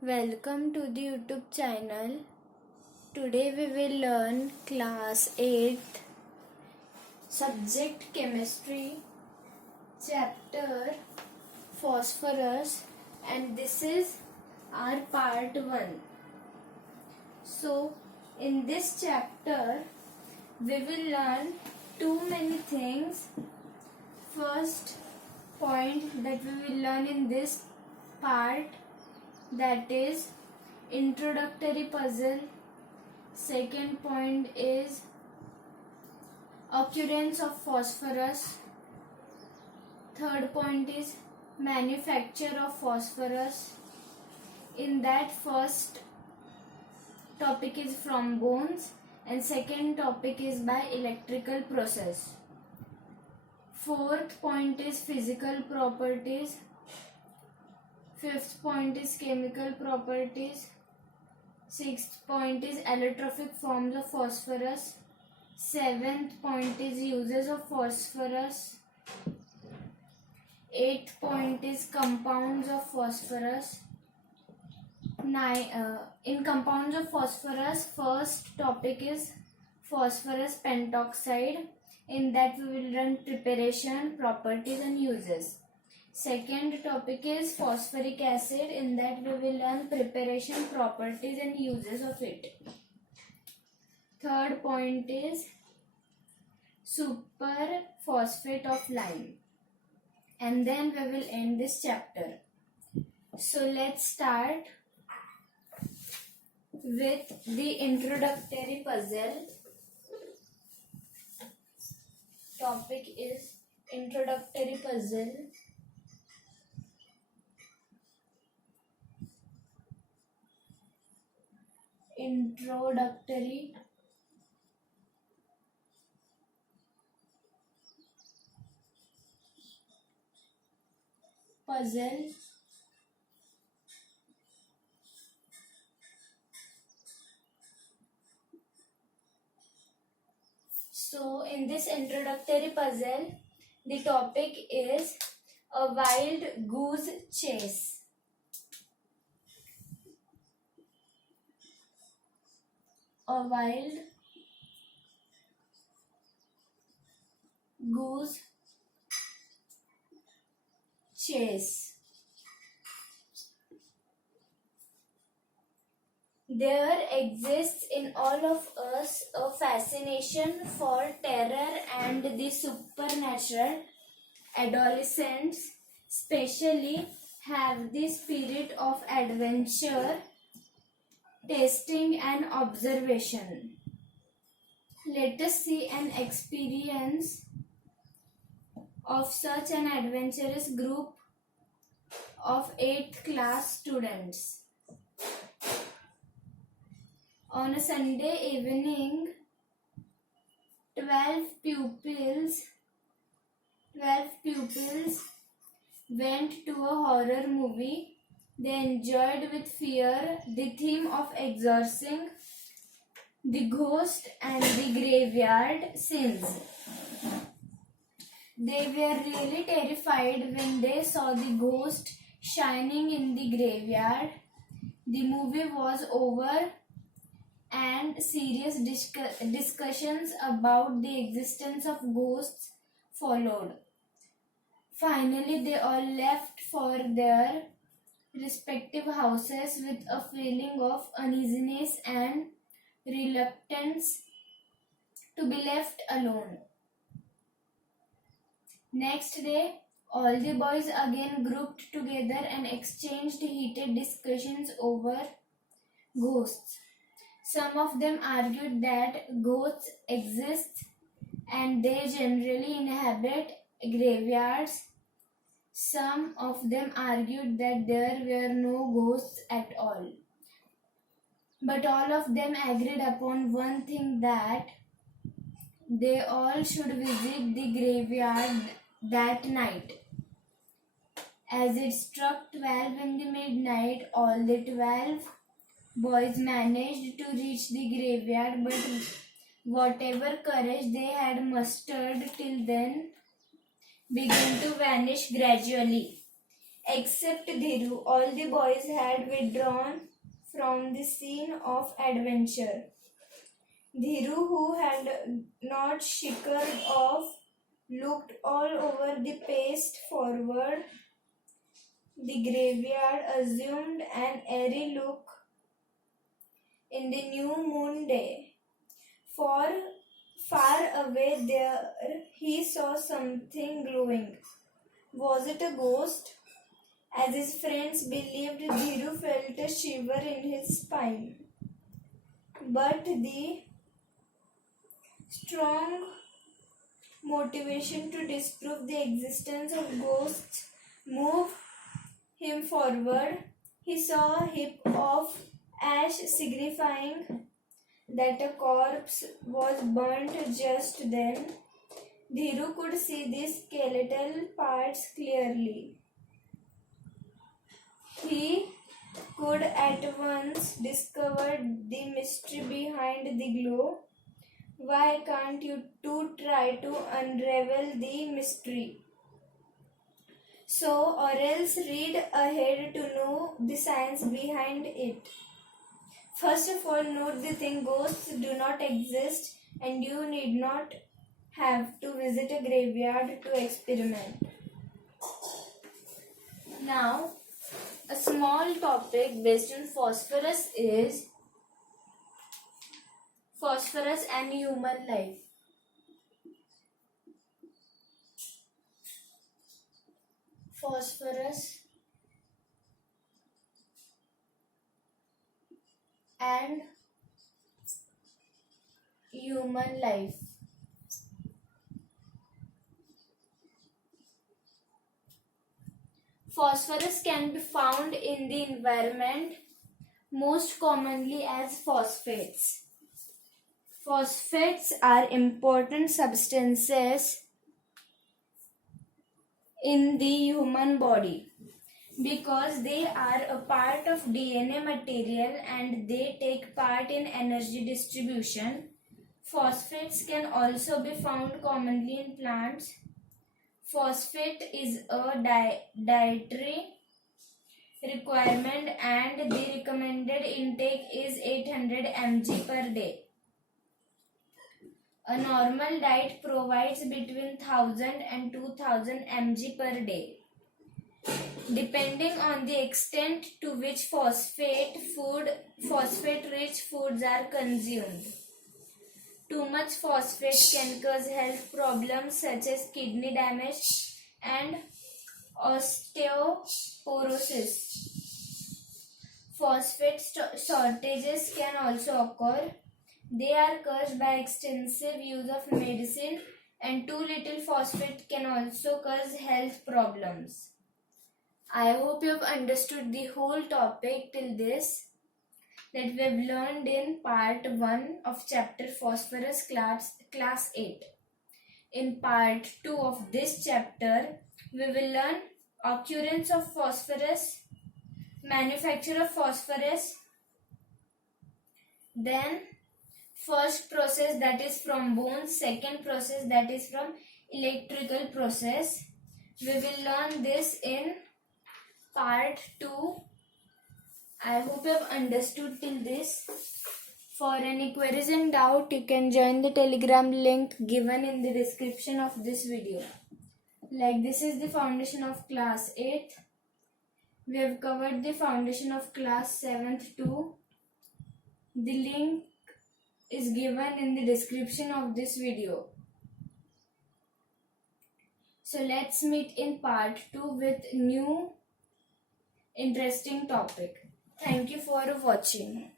Welcome to the YouTube channel. Today we will learn class 8th subject chemistry chapter phosphorus, and this is our part 1. So in this chapter we will learn too many things. First point that we will learn in this part, that is introductory puzzle. Second point is occurrence of phosphorus. Third point is manufacture of phosphorus. In that, first topic is from bones and second topic is by electrical process. Fourth point is physical properties. Fifth point is chemical properties. Sixth point is allotrophic forms of phosphorus. Seventh point is uses of phosphorus. Eighth point is compounds of phosphorus. In compounds of phosphorus, first topic is phosphorus pentoxide. In that we will learn preparation, properties and uses. Second topic is phosphoric acid. In that we will learn preparation, properties and uses of it. Third point is superphosphate of lime. And then we will end this chapter. So let's start with the introductory puzzle. Topic is introductory puzzle. Introductory puzzle. So in this introductory puzzle, the topic is a wild goose chase. A wild goose chase. There exists in all of us a fascination for terror and the supernatural. Adolescents especially have the spirit of adventure, testing and observation. Let us see an experience of such an adventurous group of 8th class students. On a Sunday evening, 12 pupils went to a horror movie. They enjoyed with fear the theme of exorcising the ghost and the graveyard scenes. They were really terrified when they saw the ghost shining in the graveyard. The movie was over and serious discussions about the existence of ghosts followed. Finally, they all left for their respective houses with a feeling of uneasiness and reluctance to be left alone. Next day, all the boys again grouped together and exchanged heated discussions over ghosts. Some of them argued that ghosts exist and they generally inhabit graveyards. Some of them argued that there were no ghosts at all. But all of them agreed upon one thing, that they all should visit the graveyard that night. As it struck 12 in the midnight, all the 12 boys managed to reach the graveyard, but whatever courage they had mustered till then began to vanish gradually. Except Dhiru, all the boys had withdrawn from the scene of adventure. Dhiru, who had not shivered off, looked all over the paced forward. The graveyard assumed an airy look in the new moon day. For far away there he saw something glowing. Was it a ghost? As his friends believed, Dhiru felt a shiver in his spine. But the strong motivation to disprove the existence of ghosts moved him forward. He saw a heap of ash signifying that a corpse was burnt just then. Dhiru could see the skeletal parts clearly. He could at once discover the mystery behind the glow. Why can't you two try to unravel the mystery? So, or else read ahead to know the science behind it. First of all, note the thing: ghosts do not exist, and you need not have to visit a graveyard to experiment. Now, a small topic based on phosphorus is phosphorus and human life. Phosphorus and human life. Phosphorus can be found in the environment most commonly as phosphates. Phosphates are important substances in the human body because they are a part of DNA material and they take part in energy distribution. Phosphates can also be found commonly in plants. Phosphate is a dietary requirement and the recommended intake is 800 mg per day. A normal diet provides between 1000 and 2000 mg per day. Depending on the extent to which phosphate-rich foods are consumed. Too much phosphate can cause health problems such as kidney damage and osteoporosis. Phosphate shortages can also occur. They are caused by extensive use of medicine, and too little phosphate can also cause health problems. I hope you have understood the whole topic till this that we have learned in part 1 of chapter Phosphorus class 8. In part 2 of this chapter, we will learn occurrence of phosphorus, manufacture of phosphorus, then first process that is from bones, second process that is from electrical process. We will learn this in part 2. I hope you have understood till this. For any queries and doubt, you can join the Telegram link given in the description of this video. Like this is the foundation of class 8. We have covered the foundation of class 7th too. The link is given in the description of this video. So let's meet in part 2 with new interesting topic. Thank you for watching.